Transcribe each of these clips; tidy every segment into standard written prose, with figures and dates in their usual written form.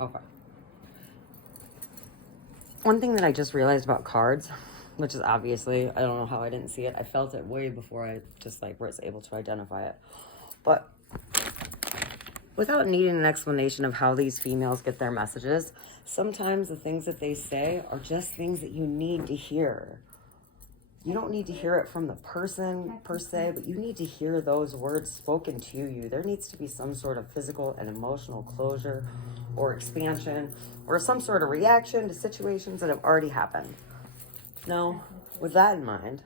Okay. One thing that I just realized about cards, which is obviously, I don't know how I didn't see it. I felt it way before I just like was able to identify it. But without needing an explanation of how these females get their messages, sometimes the things that they say are just things that you need to hear. You don't need to hear it from the person per se, but you need to hear those words spoken to you. There needs to be some sort of physical and emotional closure or expansion or some sort of reaction to situations that have already happened. Now, with that in mind,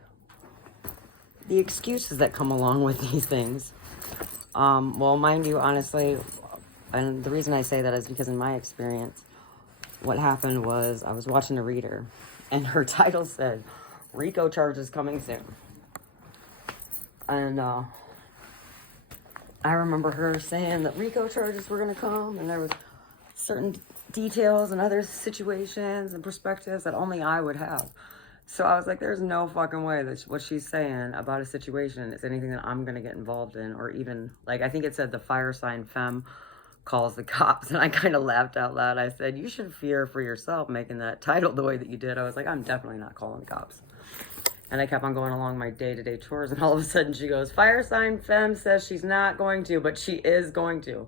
the excuses that come along with these things, well, mind you, honestly, and the reason I say that is because in my experience, what happened was I was watching a reader and her title said, Rico charges coming soon. And I remember her saying that Rico charges were going to come, and there was certain details and other situations and perspectives that only I would have. So I was like, there's no fucking way that what she's saying about a situation is anything that I'm going to get involved in, or even, like, I think it said the fire sign femme calls the cops, and I kind of laughed out loud. I said, you should fear for yourself making that title the way that you did. I was like, I'm definitely not calling the cops. And I kept on going along my day-to-day chores, and all of a sudden she goes, fire sign femme says she's not going to, but she is going to.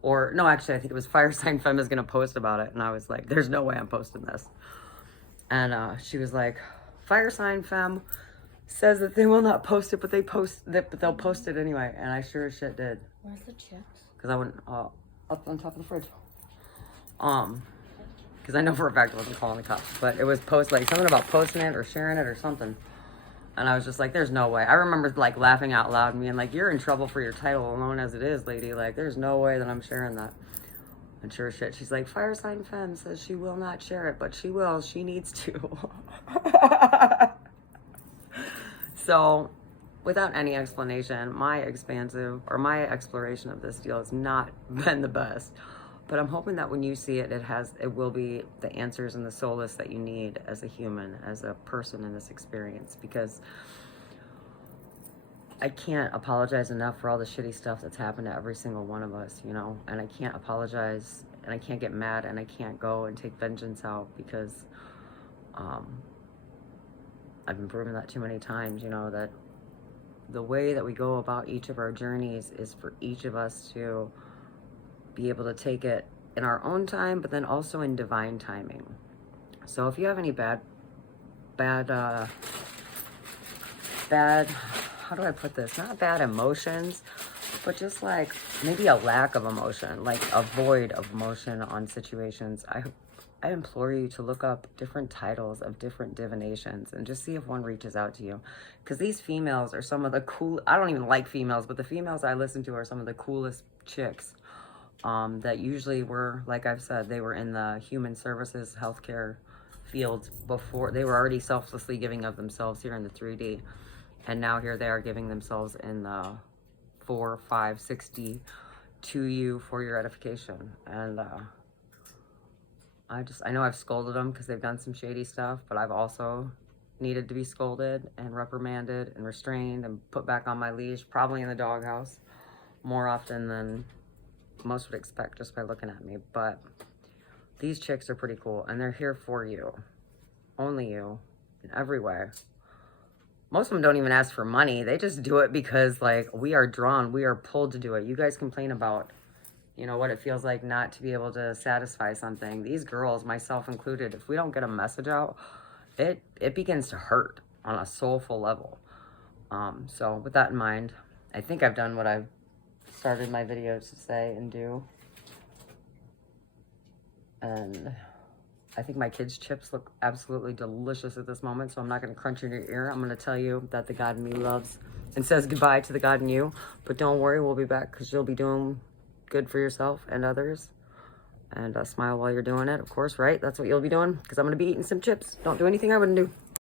Or, no, actually, I think it was fire sign femme is going to post about it. And I was like, there's no way I'm posting this. And she was like, fire sign femme says that they will not post it, but they'll post it anyway. And I sure as shit did. Where's the chips? Because I went up on top of the fridge. Because I know for a fact I wasn't calling the cops, but it was like something about posting it or sharing it or something. And I was just like, there's no way. I remember like laughing out loud and being like, you're in trouble for your title alone as it is, lady. Like, there's no way that I'm sharing that. And sure as shit, she's like, fire sign femme says she will not share it, but she will. She needs to. So, without any explanation, my exploration of this deal has not been the best. But I'm hoping that when you see it, it will be the answers and the solace that you need as a human, as a person in this experience. Because I can't apologize enough for all the shitty stuff that's happened to every single one of us, you know? And I can't apologize, and I can't get mad, and I can't go and take vengeance out because I've been proven that too many times, you know, that the way that we go about each of our journeys is for each of us to be able to take it in our own time, but then also in divine timing. So if you have any bad, how do I put this? Not bad emotions, but just like maybe a lack of emotion, like a void of emotion on situations. I implore you to look up different titles of different divinations and just see if one reaches out to you. Because these females are some of the cool, I don't even like females, but the females I listen to are some of the coolest chicks. That usually were, like I've said, they were in the human services, healthcare fields before. They were already selflessly giving of themselves here in the 3D. And now here they are giving themselves in the 4, 5, 60 to you for your edification. And I know I've scolded them because they've done some shady stuff, but I've also needed to be scolded and reprimanded and restrained and put back on my leash, probably in the doghouse, more often than most would expect just by looking at me. But these chicks are pretty cool, and they're here for you, only you, in every way. Most of them don't even ask for money. They just do it because, like, we are drawn, we are pulled to do it. You guys complain about, you know, what it feels like not to be able to satisfy something. These girls, myself included, if we don't get a message out, it begins to hurt on a soulful level. So with that in mind, I think I've done what I've started my videos to say and do. And I think my kids' chips look absolutely delicious at this moment, so I'm not going to crunch in your ear. I'm going to tell you that the God in me loves and says goodbye to the God in you. But don't worry, we'll be back because you'll be doing good for yourself and others. And smile while you're doing it, of course, right? That's what you'll be doing because I'm going to be eating some chips. Don't do anything I wouldn't do.